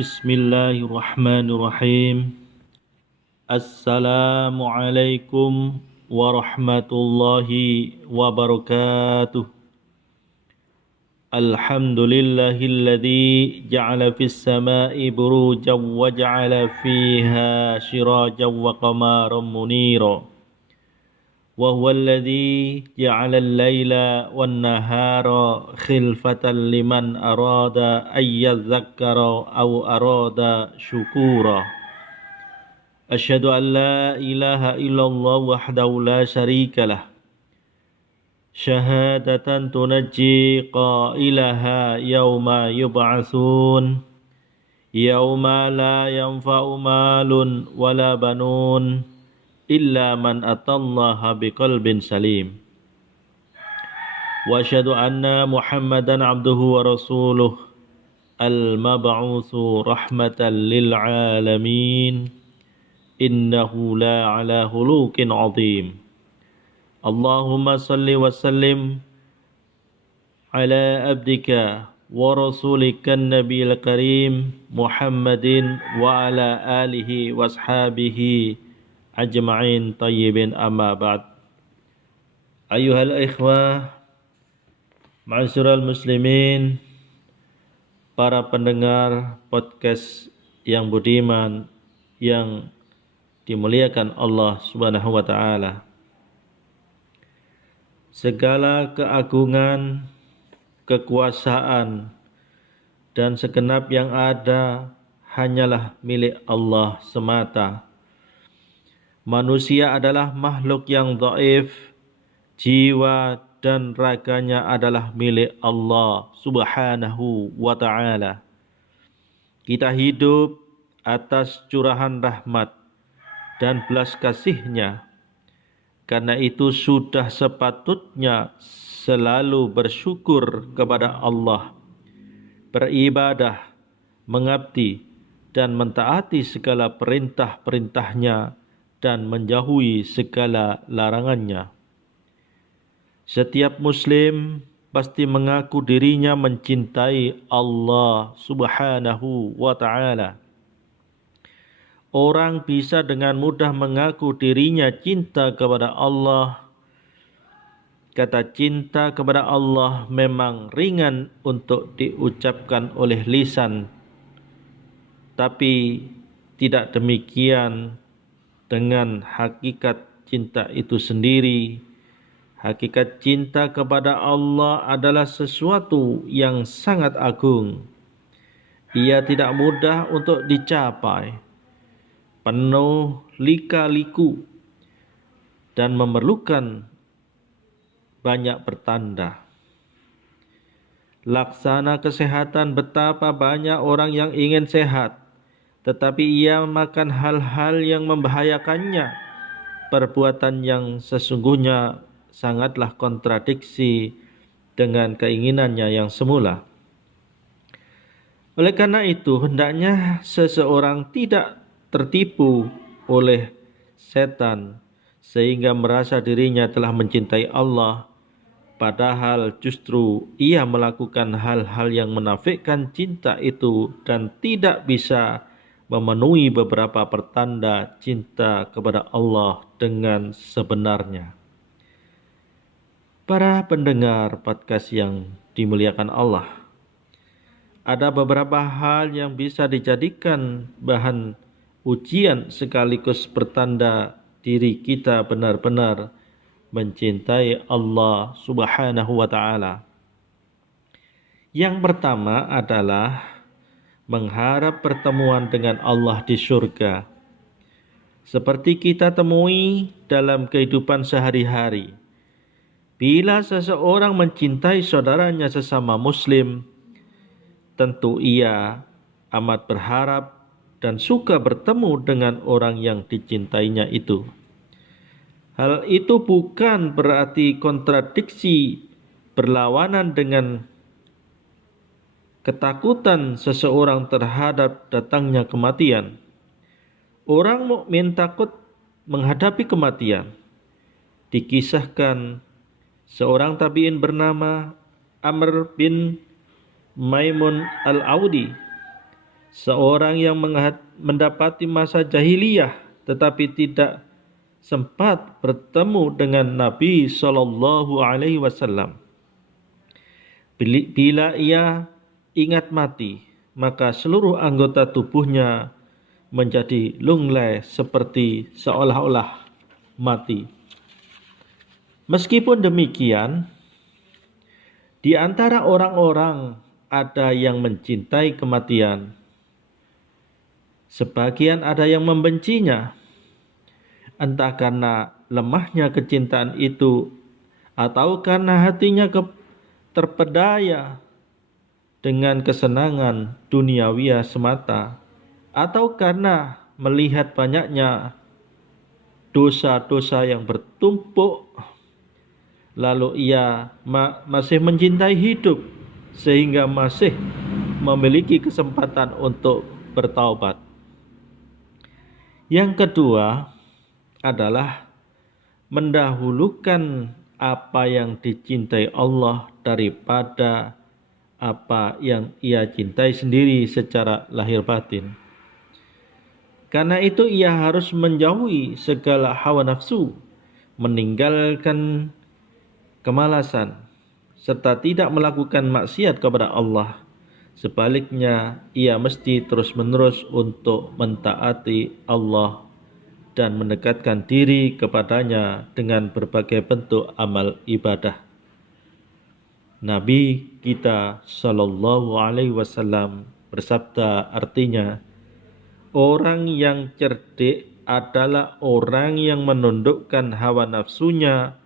Bismillahirrahmanirrahim. Assalamualaikum warahmatullahi wabarakatuh. Alhamdulillahilladzi ja'ala fis sama'i burujan wa ja'ala fiha sirajan wa qamaran munira. Wa huwa alladzi ja'ala al-laila wan-nahara khilfatan liman arada ay yadhakkara aw arada syukura. Asyhadu an la ilaha illallah wahdahu la syarika lah. Syahadatan tunajji qailaha yauma yub'atsun. Yauma la yanfa'u malun wala banun illa man atallaha biqalbin salim. Wa asyhadu anna Muhammadan abduhu wa rasuluh al-mab'utsu rahmatan lil alamin. Innahu la ala khuluqin 'azim. Allahumma salli wa sallim ala abdika wa rasulika nabiyil karim Muhammadin wa ala alihi wa ashabihi ajma'in tayyibin amma ba'd. Ayuhal ikhwah, ma'asyiral muslimin, para pendengar podcast yang budiman, yang dimuliakan Allah Subhanahu wa taala. Segala keagungan, kekuasaan dan segenap yang ada hanyalah milik Allah semata. Manusia adalah makhluk yang dhaif, jiwa dan raganya adalah milik Allah Subhanahu wa ta'ala. Kita hidup atas curahan rahmat dan belas kasih-Nya. Karena itu sudah sepatutnya selalu bersyukur kepada Allah, beribadah, mengabdi dan mentaati segala perintah-perintah-Nya dan menjauhi segala larangannya. Setiap muslim pasti mengaku dirinya mencintai Allah Subhanahu wa ta'ala. Orang bisa dengan mudah mengaku dirinya cinta kepada Allah. Kata cinta kepada Allah memang ringan untuk diucapkan oleh lisan, tapi tidak demikian dengan hakikat cinta itu sendiri. Hakikat cinta kepada Allah adalah sesuatu yang sangat agung. Ia tidak mudah untuk dicapai, penuh lika-liku dan memerlukan banyak pertanda. Laksana kesehatan, betapa banyak orang yang ingin sehat, tetapi ia makan hal-hal yang membahayakannya. Perbuatan yang sesungguhnya sangatlah kontradiksi dengan keinginannya yang semula. Oleh karena itu, hendaknya seseorang tidak tertipu oleh setan sehingga merasa dirinya telah mencintai Allah, padahal justru ia melakukan hal-hal yang menafikan cinta itu dan tidak bisa memenuhi beberapa pertanda cinta kepada Allah dengan sebenarnya. Para pendengar podcast yang dimuliakan Allah, ada beberapa hal yang bisa dijadikan bahan ujian sekaligus pertanda diri kita benar-benar mencintai Allah Subhanahu wa ta'ala. Yang pertama adalah mengharap pertemuan dengan Allah di surga. Seperti kita temui dalam kehidupan sehari-hari. Bila seseorang mencintai saudaranya sesama muslim, tentu ia amat berharap dan suka bertemu dengan orang yang dicintainya itu. Hal itu bukan berarti kontradiksi berlawanan dengan ketakutan seseorang terhadap datangnya kematian. Orang mukmin takut menghadapi kematian. Dikisahkan seorang tabi'in bernama Amr bin Maimun al-Audi Seorang yang mendapati masa jahiliyah tetapi tidak sempat bertemu dengan Nabi Shallallahu Alaihi Wasallam. Bila ia ingat mati, maka seluruh anggota tubuhnya menjadi lunglai seperti seolah-olah mati. Meskipun demikian, di antara orang-orang ada yang mencintai kematian. Sebagian ada yang membencinya, entah karena lemahnya kecintaan itu atau karena hatinya terpedaya dengan kesenangan duniawiya semata, atau karena melihat banyaknya dosa-dosa yang bertumpuk, lalu ia masih mencintai hidup sehingga masih memiliki kesempatan untuk bertaubat. Yang kedua adalah mendahulukan apa yang dicintai Allah daripada apa yang ia cintai sendiri secara lahir batin. Karena itu ia harus menjauhi segala hawa nafsu, meninggalkan kemalasan, serta tidak melakukan maksiat kepada Allah. Sebaliknya, ia mesti terus-menerus untuk mentaati Allah dan mendekatkan diri kepadanya dengan berbagai bentuk amal ibadah. Nabi kita Shallallahu Alaihi Wasallam bersabda, artinya, orang yang cerdik adalah orang yang menundukkan hawa nafsunya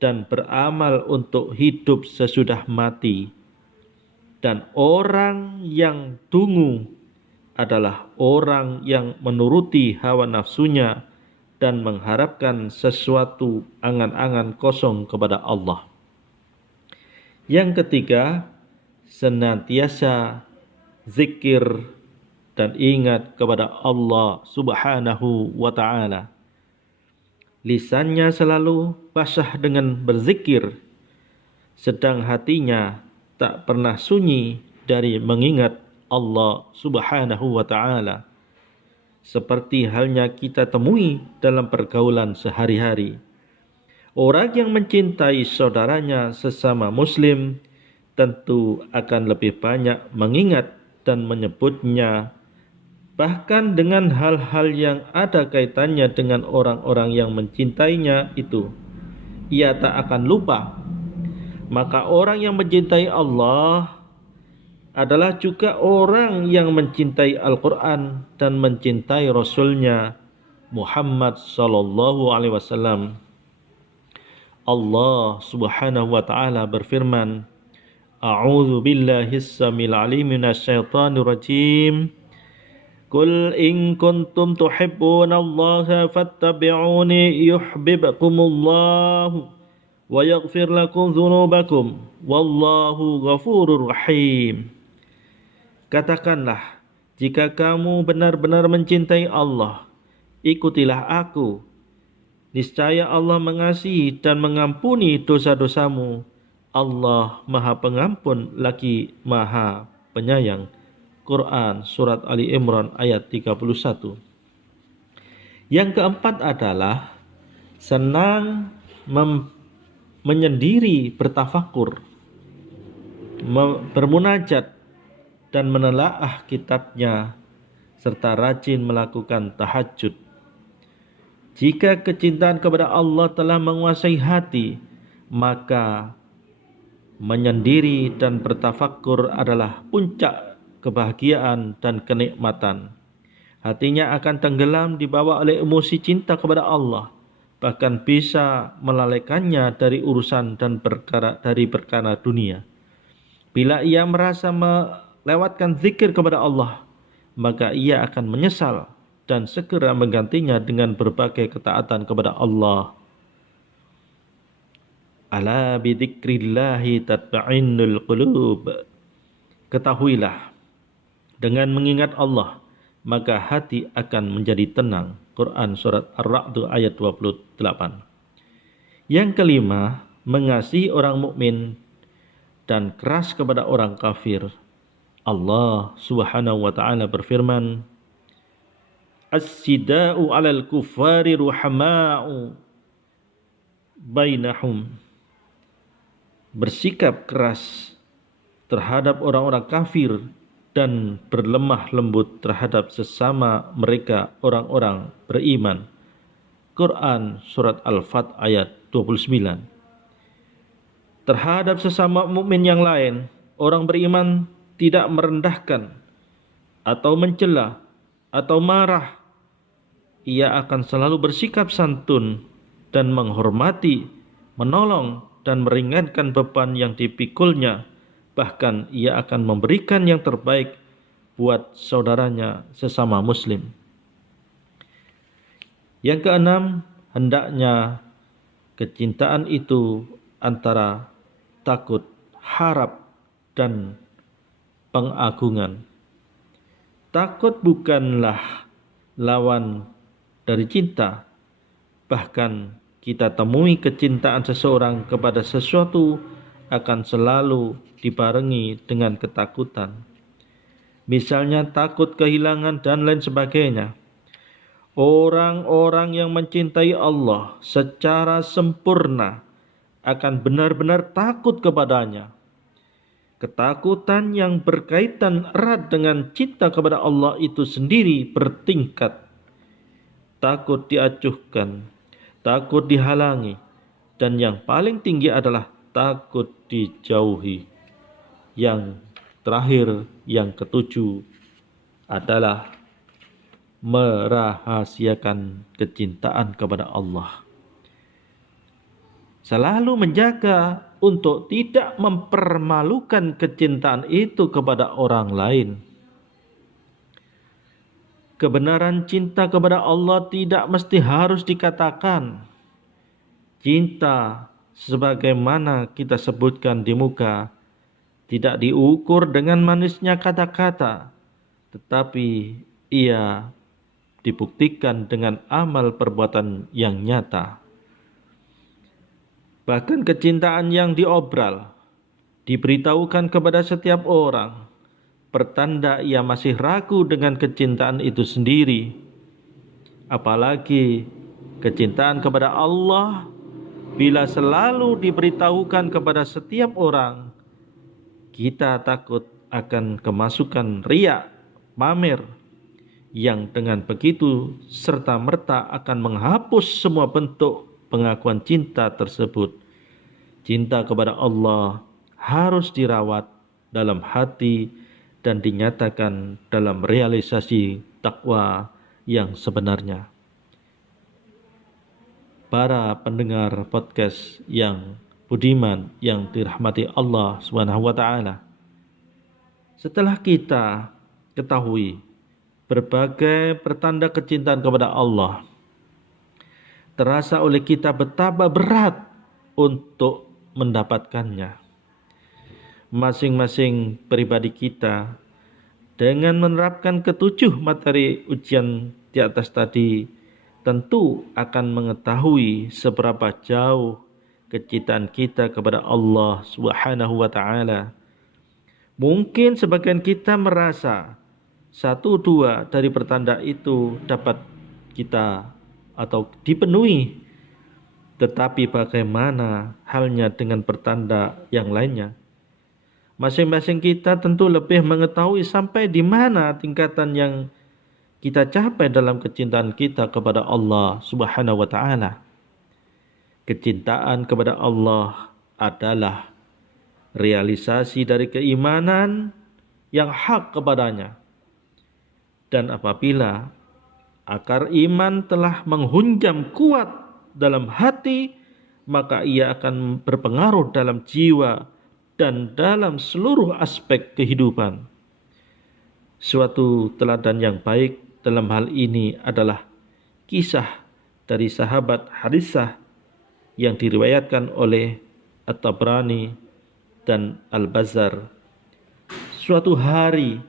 dan beramal untuk hidup sesudah mati. Dan orang yang dungu adalah orang yang menuruti hawa nafsunya dan mengharapkan sesuatu angan-angan kosong kepada Allah. Yang ketiga, senantiasa zikir dan ingat kepada Allah Subhanahu wa ta'ala. Lisannya selalu basah dengan berzikir, sedang hatinya tak pernah sunyi dari mengingat Allah Subhanahu wa ta'ala. Seperti halnya kita temui dalam pergaulan sehari-hari. Orang yang mencintai saudaranya sesama muslim tentu akan lebih banyak mengingat dan menyebutnya, bahkan dengan hal-hal yang ada kaitannya dengan orang-orang yang mencintainya itu. Ia tak akan lupa. Maka orang yang mencintai Allah adalah juga orang yang mencintai Al-Quran dan mencintai Rasulnya Muhammad Sallallahu Alaihi Wasallam. Allah Subhanahu Wa Ta'ala berfirman, A'udzu billahis samil alim minasyaitonir rajim. Qul in kuntum tuhibbunallaha fattabi'uni yuhibbukumullahu wa yaghfir lakum dzunubakum wallahu ghafurur rahim. Katakanlah, jika kamu benar-benar mencintai Allah, ikutilah aku. Niscaya Allah mengasihi dan mengampuni dosa-dosamu. Allah Maha Pengampun lagi Maha Penyayang. Quran Surat Ali Imran ayat 31. Yang keempat adalah senang menyendiri bertafakur, bermunajat dan menelaah kitabnya, serta rajin melakukan tahajud. Jika kecintaan kepada Allah telah menguasai hati, maka menyendiri dan bertafakur adalah puncak kebahagiaan dan kenikmatan. Hatinya akan tenggelam dibawa oleh emosi cinta kepada Allah, bahkan bisa melalaikannya dari urusan dan perkara dunia. Bila ia merasa melewatkan zikir kepada Allah, maka ia akan menyesal dan segera menggantinya dengan berbagai ketaatan kepada Allah. Ala bidzikrillahi tatma'innul qulub. Ketahuilah, dengan mengingat Allah, maka hati akan menjadi tenang. Quran Surat Ar-Ra'd ayat 28. Yang kelima, mengasihi orang mukmin dan keras kepada orang kafir. Allah Subhanahu wa taala berfirman, "As-sida'u 'alal kuffari ruhama'u bainahum." Bersikap keras terhadap orang-orang kafir dan berlemah lembut terhadap sesama mereka orang-orang beriman. Quran surat Al-Fat ayat 29. Terhadap sesama mukmin yang lain, orang beriman tidak merendahkan atau mencela atau marah. Ia akan selalu bersikap santun dan menghormati, menolong dan meringankan beban yang dipikulnya. Bahkan ia akan memberikan yang terbaik buat saudaranya sesama muslim. Yang keenam, hendaknya kecintaan itu antara takut, harap, dan pengagungan. Takut bukanlah lawan dari cinta. Bahkan kita temui kecintaan seseorang kepada sesuatu akan selalu dibarengi dengan ketakutan. Misalnya takut kehilangan dan lain sebagainya. Orang-orang yang mencintai Allah secara sempurna akan benar-benar takut kepadanya. Ketakutan yang berkaitan erat dengan cinta kepada Allah itu sendiri bertingkat. Takut diacuhkan, takut dihalangi, dan yang paling tinggi adalah takut dijauhi. Yang terakhir, yang ketujuh adalah merahasiakan kecintaan kepada Allah. Selalu menjaga untuk tidak mempermalukan kecintaan itu kepada orang lain. Kebenaran cinta kepada Allah tidak mesti harus dikatakan. Cinta sebagaimana kita sebutkan di muka tidak diukur dengan manisnya kata-kata, tetapi ia dibuktikan dengan amal perbuatan yang nyata. Bahkan kecintaan yang diobral, diberitahukan kepada setiap orang, pertanda ia masih ragu dengan kecintaan itu sendiri. Apalagi kecintaan kepada Allah, bila selalu diberitahukan kepada setiap orang, kita takut akan kemasukan riya, pamer, yang dengan begitu serta-merta akan menghapus semua bentuk pengakuan cinta tersebut. Cinta kepada Allah harus dirawat dalam hati dan dinyatakan dalam realisasi takwa yang sebenarnya. Para pendengar podcast yang budiman, yang dirahmati Allah Subhanahu wa taala, setelah kita ketahui berbagai pertanda kecintaan kepada Allah, terasa oleh kita betapa berat untuk mendapatkannya. Masing-masing pribadi kita dengan menerapkan ketujuh materi ujian di atas tadi tentu akan mengetahui seberapa jauh kecintaan kita kepada Allah Subhanahu wa taala. Mungkin sebagian kita merasa satu dua dari pertanda itu dapat kita atau dipenuhi. Tetapi bagaimana halnya dengan pertanda yang lainnya? Masing-masing kita tentu lebih mengetahui sampai di mana tingkatan yang kita capai dalam kecintaan kita kepada Allah Subhanahu wa taala. Kecintaan kepada Allah adalah realisasi dari keimanan yang hak kepadanya. Dan apabila akar iman telah menghunjam kuat dalam hati, maka ia akan berpengaruh dalam jiwa dan dalam seluruh aspek kehidupan. Suatu teladan yang baik dalam hal ini adalah kisah dari sahabat Harithah yang diriwayatkan oleh At-Tabrani dan Al-Bazzar. Suatu hari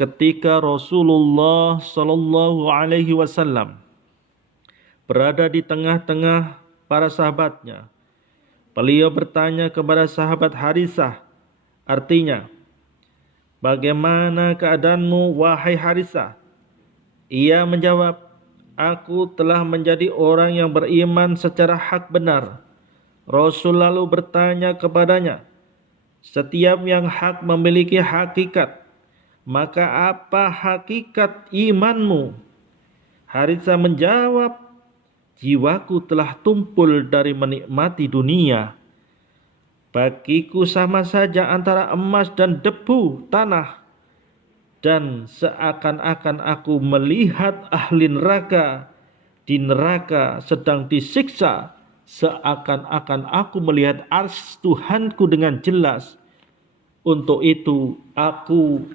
ketika Rasulullah sallallahu alaihi wasallam berada di tengah-tengah para sahabatnya, beliau bertanya kepada sahabat Harithah, artinya, bagaimana keadaanmu wahai Haritsah? Ia menjawab, aku telah menjadi orang yang beriman secara hak benar. Rasul lalu bertanya kepadanya, setiap yang hak memiliki hakikat, maka apa hakikat imanmu? Haritsah menjawab, jiwaku telah tumpul dari menikmati dunia. Bagiku sama saja antara emas dan debu tanah, dan seakan-akan aku melihat ahli neraka di neraka sedang disiksa, seakan-akan aku melihat arsy Tuhanku dengan jelas. Untuk itu aku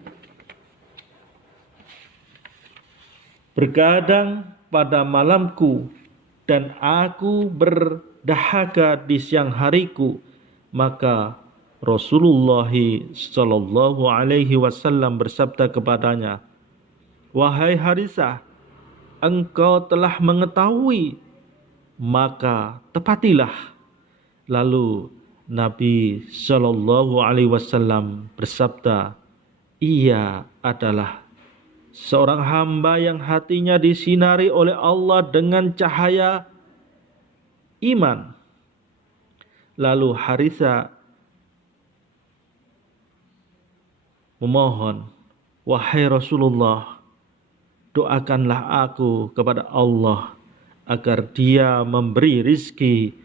bergadang pada malamku dan aku berdahaga di siang hariku. Maka Rasulullah sallallahu alaihi wasallam bersabda kepadanya, wahai Haritsah, engkau telah mengetahui, maka tepatilah. Lalu Nabi sallallahu alaihi wasallam bersabda, ia adalah seorang hamba yang hatinya disinari oleh Allah dengan cahaya iman. Lalu Haritsah memohon, wahai Rasulullah, doakanlah aku kepada Allah agar dia memberi rizki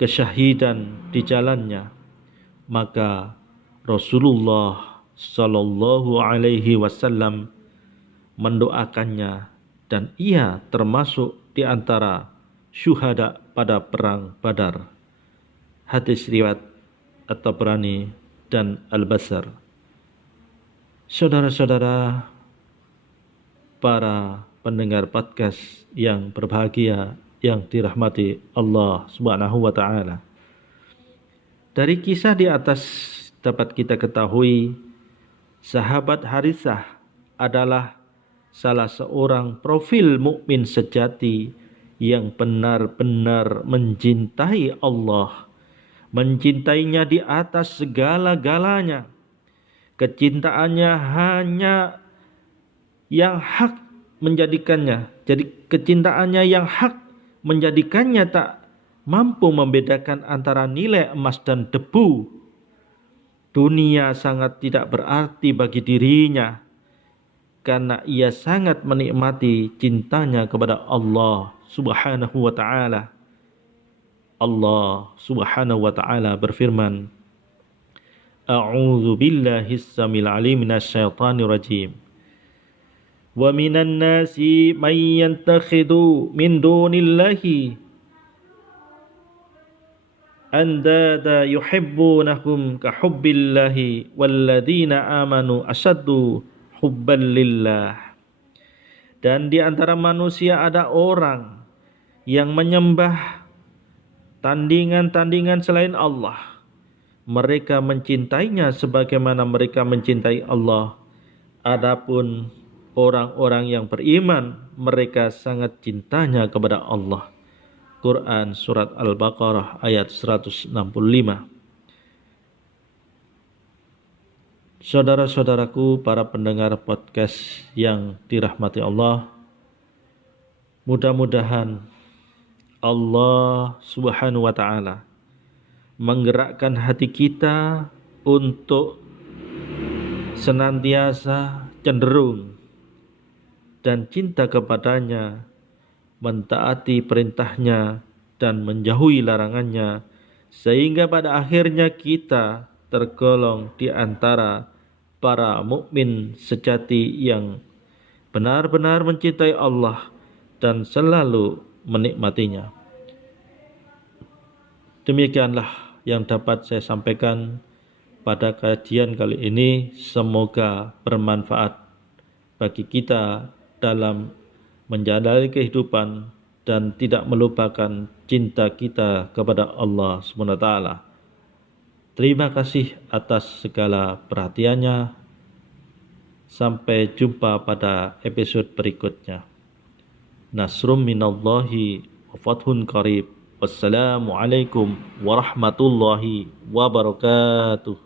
kesyahidan di jalannya. Maka Rasulullah sallallahu alaihi wasallam mendoakannya dan ia termasuk di antara syuhada pada perang Badar. Hadis riwayat At-Tabrani dan Al-Bazzar. Saudara-saudara, para pendengar podcast yang berbahagia, yang dirahmati Allah Subhanahu wa taala. Dari kisah di atas dapat kita ketahui, sahabat Haritsah adalah salah seorang profil mukmin sejati yang benar-benar mencintai Allah, mencintainya di atas segala-galanya. Kecintaannya hanya yang hak menjadikannya. Jadi kecintaannya yang hak menjadikannya tak mampu membedakan antara nilai emas dan debu. Dunia sangat tidak berarti bagi dirinya karena ia sangat menikmati cintanya kepada Allah Subhanahu wa taala. Allah Subhanahu wa taala berfirman, A'udzu billahi samil alim minasyaitonir rajim. Wa minan nasi may yantakhidu min dunillahi andada yuhibbunahum ka hubbillahi walladzina amanu asaddu hubban lillah. Dan di antara manusia ada orang yang menyembah tandingan-tandingan selain Allah. Mereka mencintainya sebagaimana mereka mencintai Allah. Adapun orang-orang yang beriman, mereka sangat cintanya kepada Allah. Quran surat Al-Baqarah ayat 165. Saudara-saudaraku, para pendengar podcast yang dirahmati Allah, mudah-mudahan Allah Subhanahu wa taala menggerakkan hati kita untuk senantiasa cenderung dan cinta kepadanya, mentaati perintahnya dan menjauhi larangannya, sehingga pada akhirnya kita tergolong di antara para mukmin sejati yang benar-benar mencintai Allah dan selalu menikmatinya. Demikianlah yang dapat saya sampaikan pada kajian kali ini. Semoga bermanfaat bagi kita dalam menjalani kehidupan dan tidak melupakan cinta kita kepada Allah SWT. Terima kasih atas segala perhatiannya. Sampai jumpa pada episode berikutnya. Nasrum minallahi wa fathun qarib. Wassalamualaikum warahmatullahi wabarakatuh.